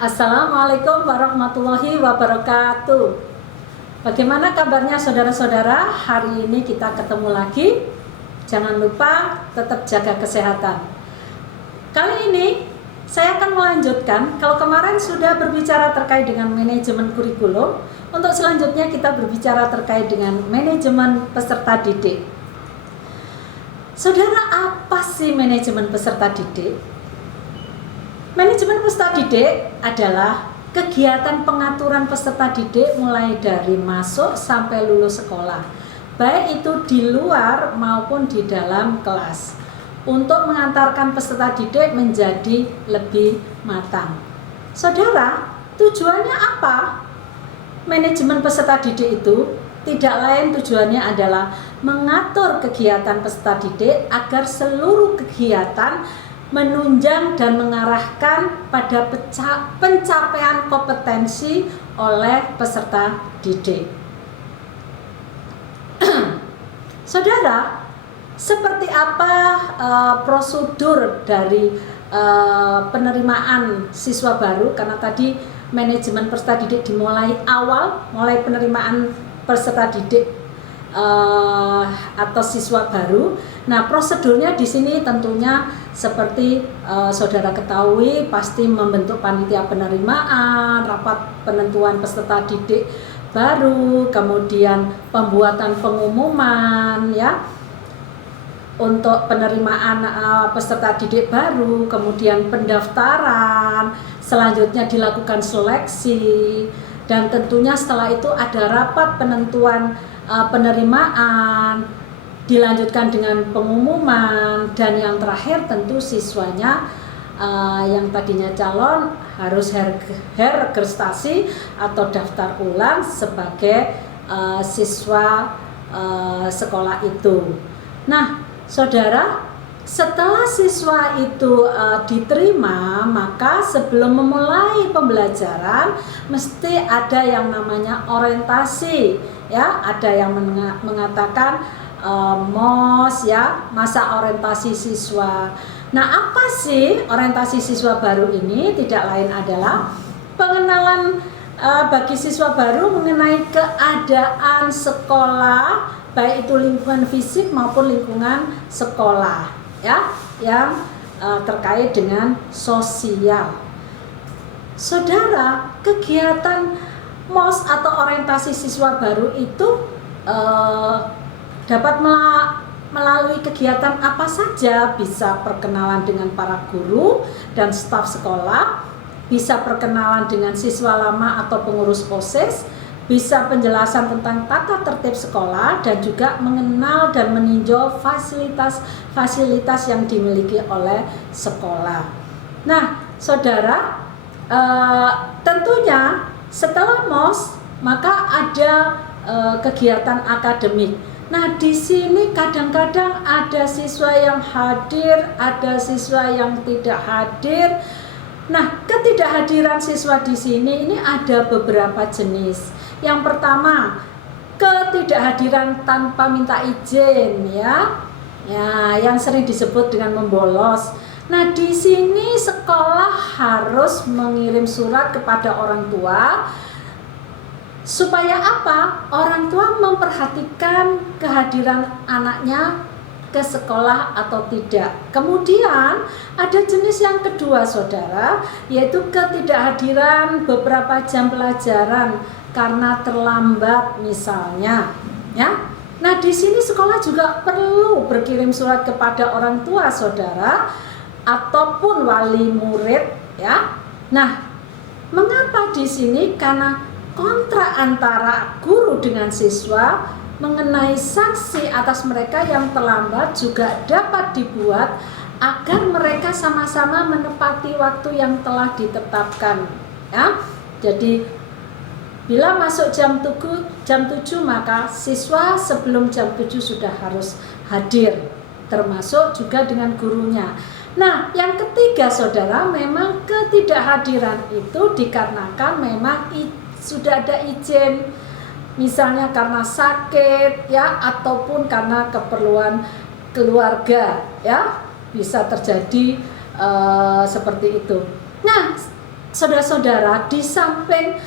Assalamualaikum warahmatullahi wabarakatuh. Bagaimana kabarnya saudara-saudara? Hari ini kita ketemu lagi. Jangan lupa tetap jaga kesehatan. Kali ini saya akan melanjutkan. Kalau kemarin sudah berbicara terkait dengan manajemen kurikulum, untuk selanjutnya kita berbicara terkait dengan manajemen peserta didik. Saudara, apa sih manajemen peserta didik? Manajemen peserta didik adalah kegiatan pengaturan peserta didik mulai dari masuk sampai lulus sekolah, baik itu di luar maupun di dalam kelas, untuk mengantarkan peserta didik menjadi lebih matang. Saudara, tujuannya apa? Manajemen peserta didik itu tidak lain tujuannya adalah mengatur kegiatan peserta didik agar seluruh kegiatan menunjang dan mengarahkan pada pencapaian kompetensi oleh peserta didik. Saudara, seperti apa prosedur dari penerimaan siswa baru? Karena tadi manajemen peserta didik dimulai awal, mulai penerimaan peserta didik atau siswa baru. Nah, prosedurnya di sini tentunya seperti saudara ketahui, pasti membentuk panitia penerimaan, rapat penentuan peserta didik baru, kemudian pembuatan pengumuman ya untuk penerimaan peserta didik baru, kemudian pendaftaran, selanjutnya dilakukan seleksi, dan tentunya setelah itu ada rapat penentuan penerimaan, dilanjutkan dengan pengumuman, dan yang terakhir tentu siswanya yang tadinya calon harus registrasi atau daftar ulang sebagai siswa sekolah itu. Nah, saudara, setelah siswa itu diterima, maka sebelum memulai pembelajaran mesti ada yang namanya orientasi ya, ada yang mengatakan MOS ya, masa orientasi siswa. Nah, apa sih orientasi siswa baru ini? Tidak lain adalah pengenalan bagi siswa baru mengenai keadaan sekolah, baik itu lingkungan fisik maupun lingkungan sekolah ya, yang terkait dengan sosial. Saudara, kegiatan MOS atau orientasi siswa baru itu dapat melalui kegiatan apa saja. Bisa perkenalan dengan para guru dan staf sekolah, bisa perkenalan dengan siswa lama atau pengurus OSIS, bisa penjelasan tentang tata tertib sekolah, dan juga mengenal dan meninjau fasilitas yang dimiliki oleh sekolah. Nah, saudara, tentunya setelah MOS maka ada kegiatan akademik. Nah, di sini kadang-kadang ada siswa yang hadir, ada siswa yang tidak hadir. Nah, ketidakhadiran siswa di sini ini ada beberapa jenis. Yang pertama, ketidakhadiran tanpa minta izin ya. Ya, yang sering disebut dengan membolos. Nah, di sini sekolah harus mengirim surat kepada orang tua. Supaya apa? Orang tua memperhatikan kehadiran anaknya ke sekolah atau tidak. Kemudian ada jenis yang kedua, saudara, yaitu ketidakhadiran beberapa jam pelajaran karena terlambat misalnya, ya. Nah, di sini sekolah juga perlu berkirim surat kepada orang tua, saudara, ataupun wali murid, ya. Nah, mengapa di sini? Karena kontrak antara guru dengan siswa mengenai sanksi atas mereka yang terlambat juga dapat dibuat agar mereka sama-sama menepati waktu yang telah ditetapkan ya. Jadi bila masuk jam 7 maka siswa sebelum jam 7 sudah harus hadir, termasuk juga dengan gurunya. Nah, yang ketiga, saudara, memang ketidakhadiran itu dikarenakan memang sudah ada izin, misalnya karena sakit ya, ataupun karena keperluan keluarga ya, bisa terjadi seperti itu. Nah, saudara-saudara, di samping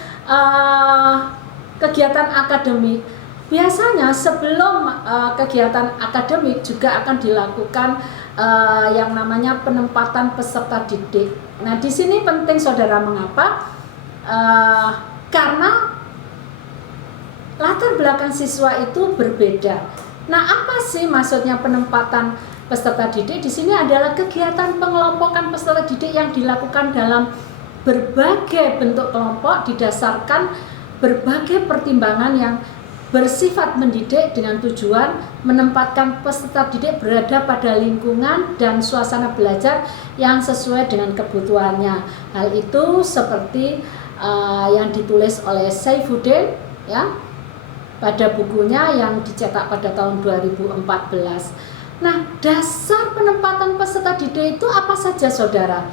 kegiatan akademik, biasanya sebelum kegiatan akademik juga akan dilakukan yang namanya penempatan peserta didik. Nah, di sini penting saudara, mengapa? Karena latar belakang siswa itu berbeda. Nah, apa sih maksudnya penempatan peserta didik? Di sini adalah kegiatan pengelompokan peserta didik yang dilakukan dalam berbagai bentuk kelompok didasarkan berbagai pertimbangan yang bersifat mendidik dengan tujuan menempatkan peserta didik berada pada lingkungan dan suasana belajar yang sesuai dengan kebutuhannya. Hal itu seperti yang ditulis oleh Saifuddin ya pada bukunya yang dicetak pada tahun 2014. Nah, dasar penempatan peserta didik itu apa saja saudara?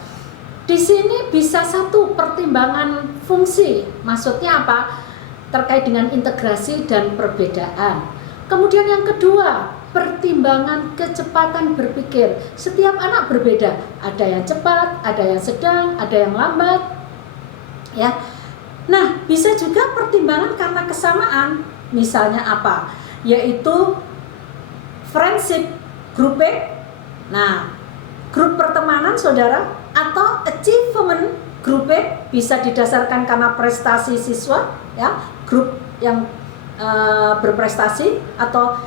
Di sini bisa satu, pertimbangan fungsi, maksudnya apa? Terkait dengan integrasi dan perbedaan. Kemudian yang kedua, pertimbangan kecepatan berpikir. Setiap anak berbeda, ada yang cepat, ada yang sedang, ada yang lambat. Ya. Nah, bisa juga pertimbangan karena kesamaan. Misalnya apa? Yaitu friendship grouping. Nah, grup pertemanan saudara, atau achievement grouping bisa didasarkan karena prestasi siswa ya, grup yang berprestasi, atau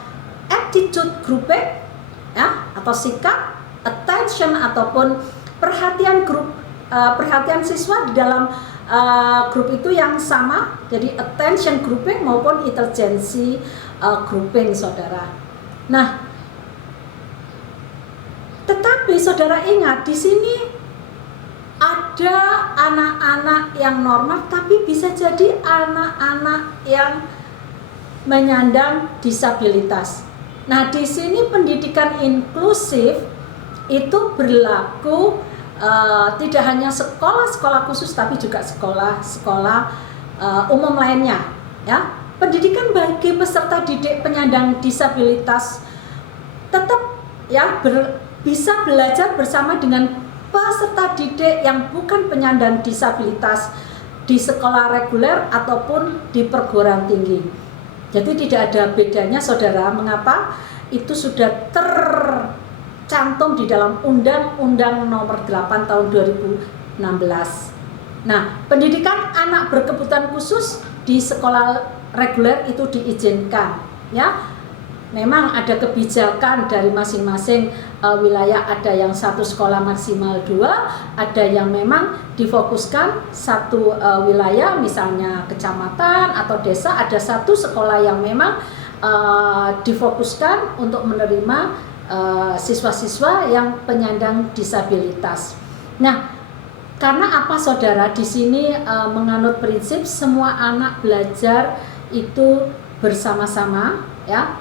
attitude grouping ya, atau sikap, attention ataupun perhatian grup, perhatian siswa di dalam grup itu yang sama, jadi attention grouping maupun intelligence grouping saudara. Nah, tetapi saudara ingat di sini ada anak-anak yang normal, tapi bisa jadi anak-anak yang menyandang disabilitas. Nah, di sini pendidikan inklusif itu berlaku tidak hanya sekolah-sekolah khusus, tapi juga sekolah-sekolah umum lainnya. Ya, pendidikan bagi peserta didik penyandang disabilitas tetap ya bisa belajar bersama dengan peserta didik yang bukan penyandang disabilitas di sekolah reguler ataupun di perguruan tinggi. Jadi tidak ada bedanya saudara. Mengapa? Itu sudah tercantum di dalam Undang-Undang Nomor 8 Tahun 2016. Nah, pendidikan anak berkebutuhan khusus di sekolah reguler itu diizinkan, ya. Memang ada kebijakan dari masing-masing wilayah, ada yang satu sekolah maksimal 2, ada yang memang difokuskan satu wilayah, misalnya kecamatan atau desa, ada satu sekolah yang memang difokuskan untuk menerima siswa-siswa yang penyandang disabilitas. Nah, karena apa saudara? Di sini menganut prinsip semua anak belajar itu bersama-sama, ya.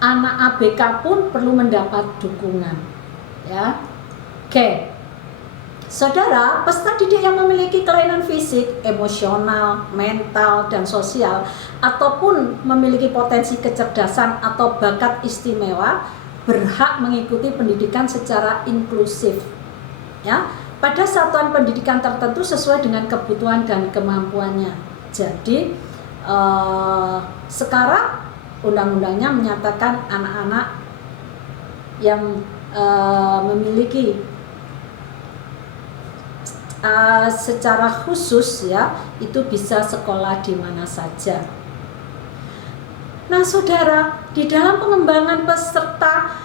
Anak ABK pun perlu mendapat dukungan, ya. Oke, saudara, peserta didik yang memiliki kelainan fisik, emosional, mental, dan sosial, ataupun memiliki potensi kecerdasan atau bakat istimewa, berhak mengikuti pendidikan secara inklusif, ya, pada satuan pendidikan tertentu sesuai dengan kebutuhan dan kemampuannya. Jadi sekarang undang-undangnya menyatakan anak-anak yang memiliki secara khusus ya itu bisa sekolah di mana saja. Nah, saudara, di dalam pengembangan peserta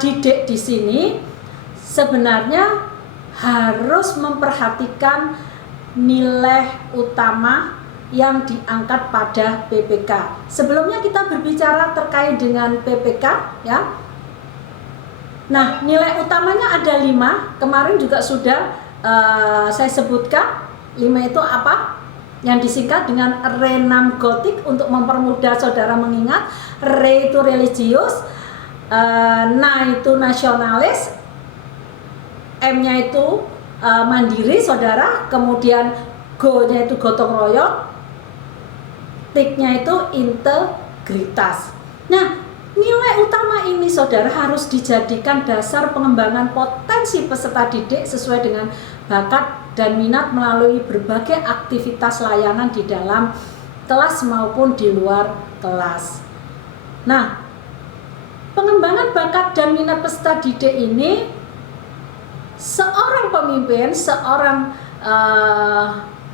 didik di sini sebenarnya harus memperhatikan nilai utama yang diangkat pada PPK. Sebelumnya kita berbicara terkait dengan PPK ya. Nah, nilai utamanya ada 5. Kemarin juga sudah saya sebutkan 5 itu apa? Yang disingkat dengan Renam Gotik untuk mempermudah saudara mengingat. Re itu religius, Na itu nasionalis, M-nya itu mandiri saudara, kemudian Go-nya itu gotong royong, T-nya itu integritas. Nah, nilai utama ini saudara harus dijadikan dasar pengembangan potensi peserta didik sesuai dengan bakat dan minat melalui berbagai aktivitas layanan di dalam kelas maupun di luar kelas. Nah, pengembangan bakat dan minat peserta didik ini, seorang pemimpin, seorang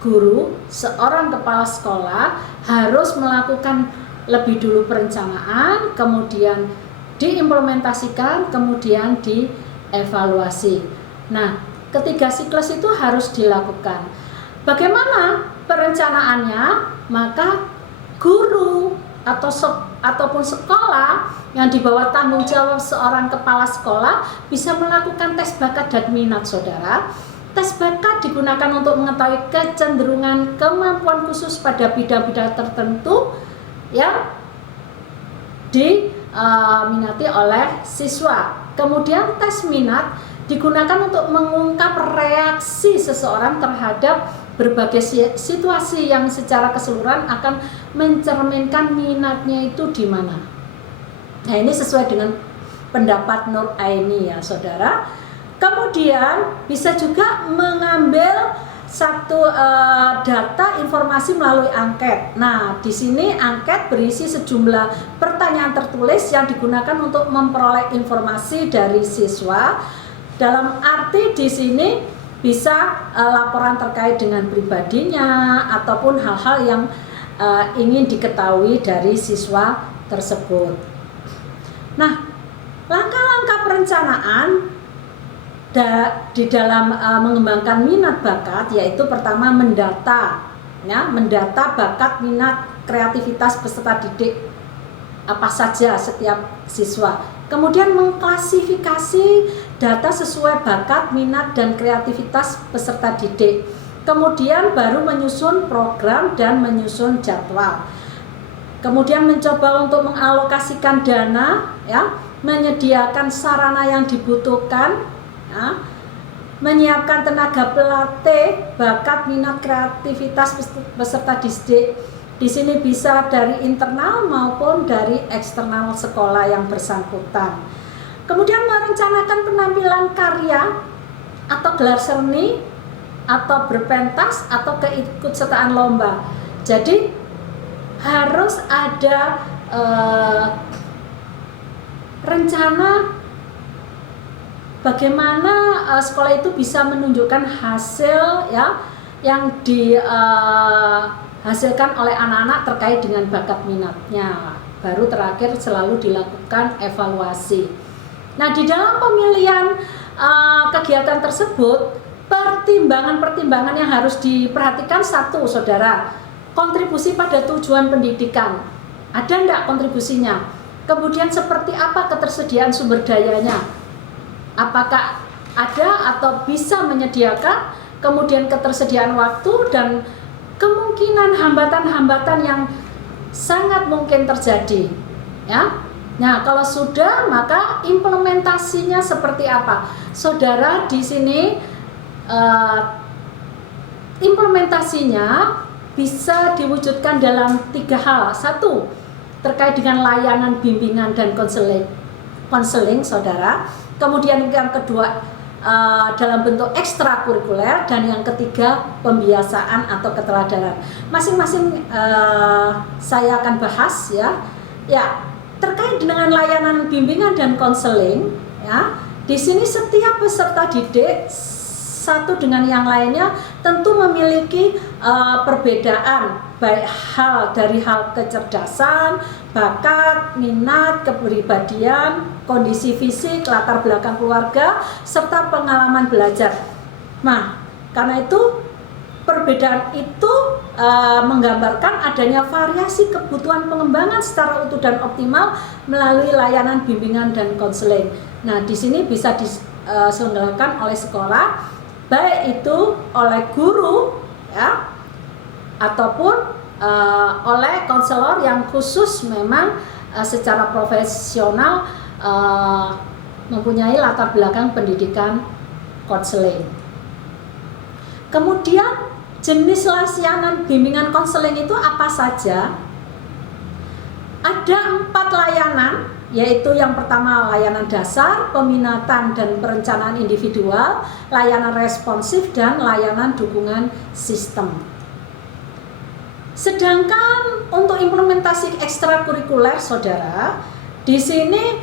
guru, seorang kepala sekolah harus melakukan lebih dulu perencanaan, kemudian diimplementasikan, kemudian dievaluasi. Nah, ketiga siklus itu harus dilakukan. Bagaimana perencanaannya? Maka guru ataupun sekolah yang di bawah tanggung jawab seorang kepala sekolah bisa melakukan tes bakat dan minat, saudara. Tes bakat digunakan untuk mengetahui kecenderungan kemampuan khusus pada bidang-bidang tertentu yang diminati oleh siswa. Kemudian tes minat digunakan untuk mengungkap reaksi seseorang terhadap berbagai situasi yang secara keseluruhan akan mencerminkan minatnya itu di mana. Nah, ini sesuai dengan pendapat Nur Aini ya, saudara. Kemudian bisa juga mengambil satu data informasi melalui angket. Nah, di sini angket berisi sejumlah pertanyaan tertulis yang digunakan untuk memperoleh informasi dari siswa. Dalam arti di sini bisa laporan terkait dengan pribadinya ataupun hal-hal yang ingin diketahui dari siswa tersebut. Nah, langkah-langkah perencanaan di dalam mengembangkan minat bakat yaitu pertama mendata bakat, minat, kreativitas peserta didik apa saja setiap siswa. Kemudian mengklasifikasi data sesuai bakat, minat, dan kreativitas peserta didik. Kemudian baru menyusun program dan menyusun jadwal. Kemudian mencoba untuk mengalokasikan dana, ya, menyediakan sarana yang dibutuhkan, ya, menyiapkan tenaga pelatih bakat, minat, kreativitas peserta didik. Di sini bisa dari internal maupun dari eksternal sekolah yang bersangkutan. Kemudian merencanakan penampilan karya atau gelar seni atau berpentas atau keikutsertaan lomba. Jadi harus ada rencana bagaimana sekolah itu bisa menunjukkan hasil ya yang dihasilkan oleh anak-anak terkait dengan bakat minatnya. Baru terakhir selalu dilakukan evaluasi. Nah, di dalam pemilihan kegiatan tersebut, pertimbangan-pertimbangan yang harus diperhatikan satu, saudara, kontribusi pada tujuan pendidikan. Ada enggak kontribusinya? Kemudian seperti apa ketersediaan sumber dayanya? Apakah ada atau bisa menyediakan? Kemudian ketersediaan waktu dan kemungkinan hambatan-hambatan yang sangat mungkin terjadi, ya. Nah, kalau sudah, maka implementasinya seperti apa? Saudara, di sini implementasinya bisa diwujudkan dalam 3 hal. 1, terkait dengan layanan bimbingan dan konseling, saudara. Kemudian yang kedua, dalam bentuk ekstrakurikuler, dan yang ketiga pembiasaan atau keteladanan. Masing-masing saya akan bahas ya. Ya, terkait dengan layanan bimbingan dan konseling ya. Di sini setiap peserta didik satu dengan yang lainnya tentu memiliki perbedaan, baik dari hal kecerdasan, bakat, minat, kepribadian, kondisi fisik, latar belakang keluarga, serta pengalaman belajar. Nah, karena itu perbedaan itu menggambarkan adanya variasi kebutuhan pengembangan secara utuh dan optimal melalui layanan bimbingan dan konseling. Nah, di sini bisa diselenggarakan oleh sekolah, baik itu oleh guru, ya, ataupun oleh konselor yang khusus memang secara profesional mempunyai latar belakang pendidikan konseling. Kemudian jenis layanan bimbingan konseling itu apa saja? Ada 4 layanan yaitu yang pertama layanan dasar, peminatan dan perencanaan individual, layanan responsif, dan layanan dukungan sistem. Sedangkan untuk implementasi ekstrakurikuler, saudara, di sini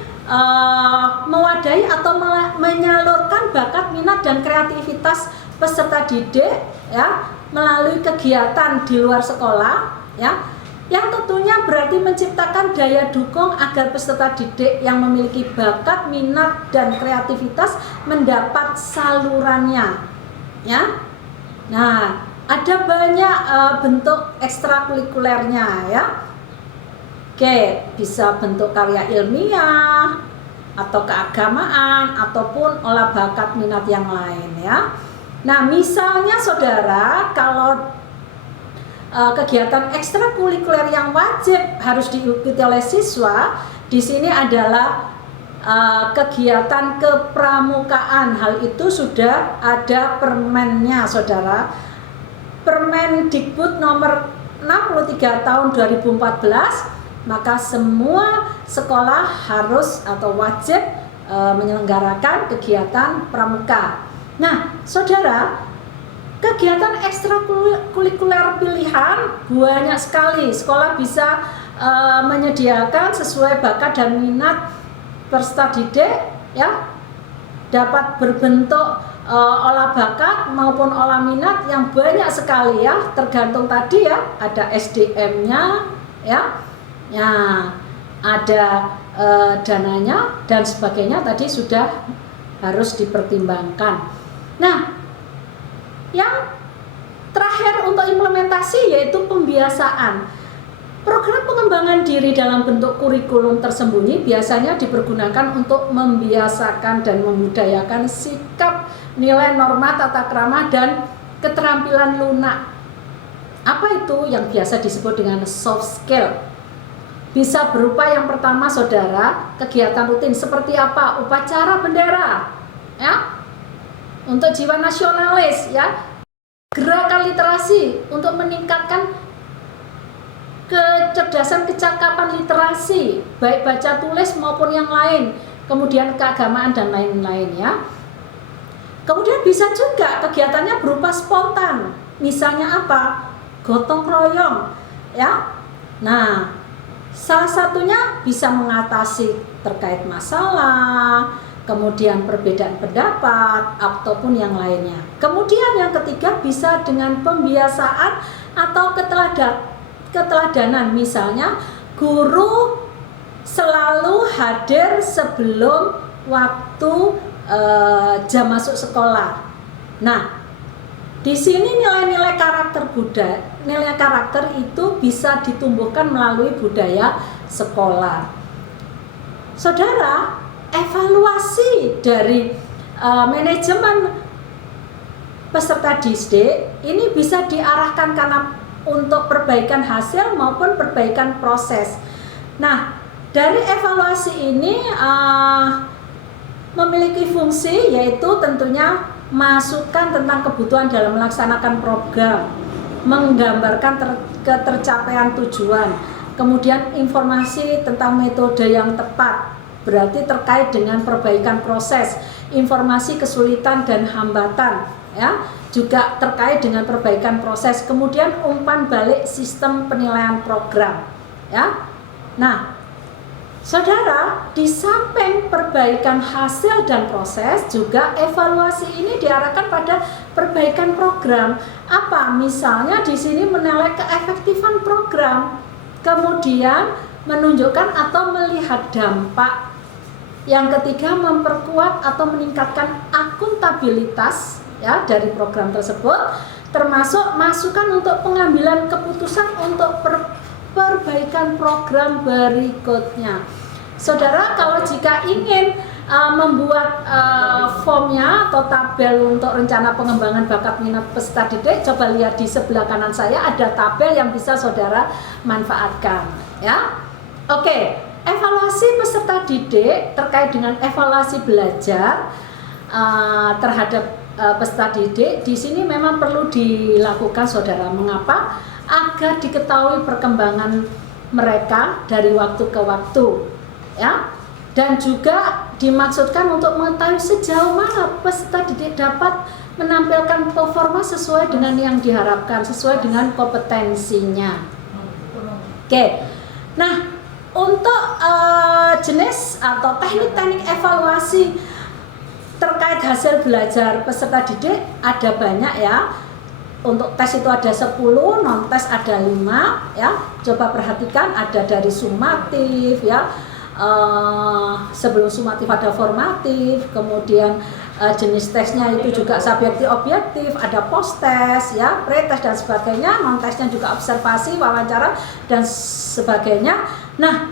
mewadahi atau menyalurkan bakat, minat, dan kreativitas peserta didik ya melalui kegiatan di luar sekolah ya, yang tentunya berarti menciptakan daya dukung agar peserta didik yang memiliki bakat, minat, dan kreativitas mendapat salurannya ya. Nah, ada banyak bentuk ekstrakurikulernya ya. Oke, bisa bentuk karya ilmiah atau keagamaan ataupun olah bakat minat yang lain ya. Nah, misalnya saudara, kalau kegiatan ekstrakurikuler yang wajib harus diikuti oleh siswa, di sini adalah kegiatan kepramukaan. Hal itu sudah ada permennya, saudara. Permendikbud nomor 63 tahun 2014, maka semua sekolah harus atau wajib menyelenggarakan kegiatan pramuka. Nah, saudara, kegiatan ekstrakurikuler pilihan banyak sekali. Sekolah bisa menyediakan sesuai bakat dan minat peserta didik ya, dapat berbentuk olah bakat maupun olah minat yang banyak sekali ya, tergantung tadi ya, ada SDM-nya ya, ada dananya dan sebagainya, tadi sudah harus dipertimbangkan. Nah, yang terakhir untuk implementasi yaitu pembiasaan. Program pengembangan diri dalam bentuk kurikulum tersembunyi biasanya dipergunakan untuk membiasakan dan membudayakan sikap, nilai, norma, tata krama, dan keterampilan lunak. Apa itu yang biasa disebut dengan soft skill? Bisa berupa yang pertama, saudara, kegiatan rutin seperti apa? Upacara bendera, ya, untuk jiwa nasionalis, ya. Gerakan literasi untuk meningkatkan kecerdasan kecakapan literasi, baik baca tulis maupun yang lain. Kemudian keagamaan dan lain-lain ya. Kemudian bisa juga kegiatannya berupa spontan. Misalnya apa? Gotong royong, ya. Nah, salah satunya bisa mengatasi terkait masalah, kemudian perbedaan pendapat ataupun yang lainnya. Kemudian yang ketiga bisa dengan pembiasaan atau keteladanan. Misalnya guru selalu hadir sebelum waktu jam masuk sekolah. Nah, di sini nilai-nilai karakter itu bisa ditumbuhkan melalui budaya sekolah. Saudara, evaluasi dari manajemen peserta didik ini bisa diarahkan karena untuk perbaikan hasil maupun perbaikan proses. Nah, dari evaluasi ini memiliki fungsi yaitu tentunya masukan tentang kebutuhan dalam melaksanakan program, menggambarkan ketercapaian tujuan, kemudian informasi tentang metode yang tepat, berarti terkait dengan perbaikan proses, informasi kesulitan dan hambatan, ya, juga terkait dengan perbaikan proses, kemudian umpan balik sistem penilaian program, ya. Nah, saudara, di samping perbaikan hasil dan proses, juga evaluasi ini diarahkan pada perbaikan program. Apa? Misalnya di sini menilai keefektifan program, kemudian menunjukkan atau melihat dampak. Yang ketiga, memperkuat atau meningkatkan akuntabilitas ya dari program tersebut, termasuk masukan untuk pengambilan keputusan untuk perbaikan program berikutnya. Saudara, kalau jika ingin membuat formnya atau tabel untuk rencana pengembangan bakat minat peserta didik, coba lihat di sebelah kanan saya ada tabel yang bisa saudara manfaatkan, ya. Oke, evaluasi peserta didik terkait dengan evaluasi belajar terhadap peserta didik di sini memang perlu dilakukan, saudara. Mengapa? Agar diketahui perkembangan mereka dari waktu ke waktu, ya. Dan juga dimaksudkan untuk mengetahui sejauh mana peserta didik dapat menampilkan performa sesuai dengan yang diharapkan, sesuai dengan kompetensinya. Oke, nah untuk jenis atau teknik-teknik evaluasi terkait hasil belajar peserta didik ada banyak ya. Untuk tes itu ada 10, non tes ada 5 ya. Coba perhatikan, ada dari sumatif ya. Sebelum sumatif ada formatif, kemudian jenis tesnya itu juga subjektif objektif, ada post test ya, pre test dan sebagainya, non tesnya juga observasi, wawancara dan sebagainya. Nah,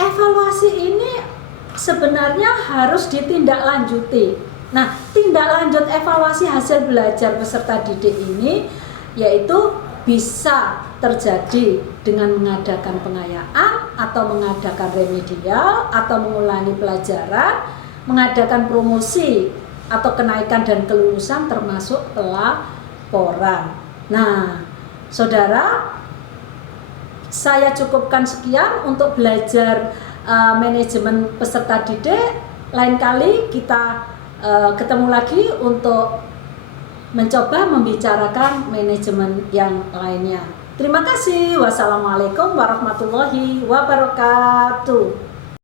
evaluasi ini sebenarnya harus ditindaklanjuti. Nah, tindak lanjut evaluasi hasil belajar peserta didik ini yaitu bisa terjadi dengan mengadakan pengayaan atau mengadakan remedial atau mengulangi pelajaran, mengadakan promosi atau kenaikan dan kelulusan termasuk pelaporan. Nah, saudara, saya cukupkan sekian untuk belajar manajemen peserta didik. Lain kali kita ketemu lagi untuk mencoba membicarakan manajemen yang lainnya. Terima kasih. Wassalamualaikum warahmatullahi wabarakatuh.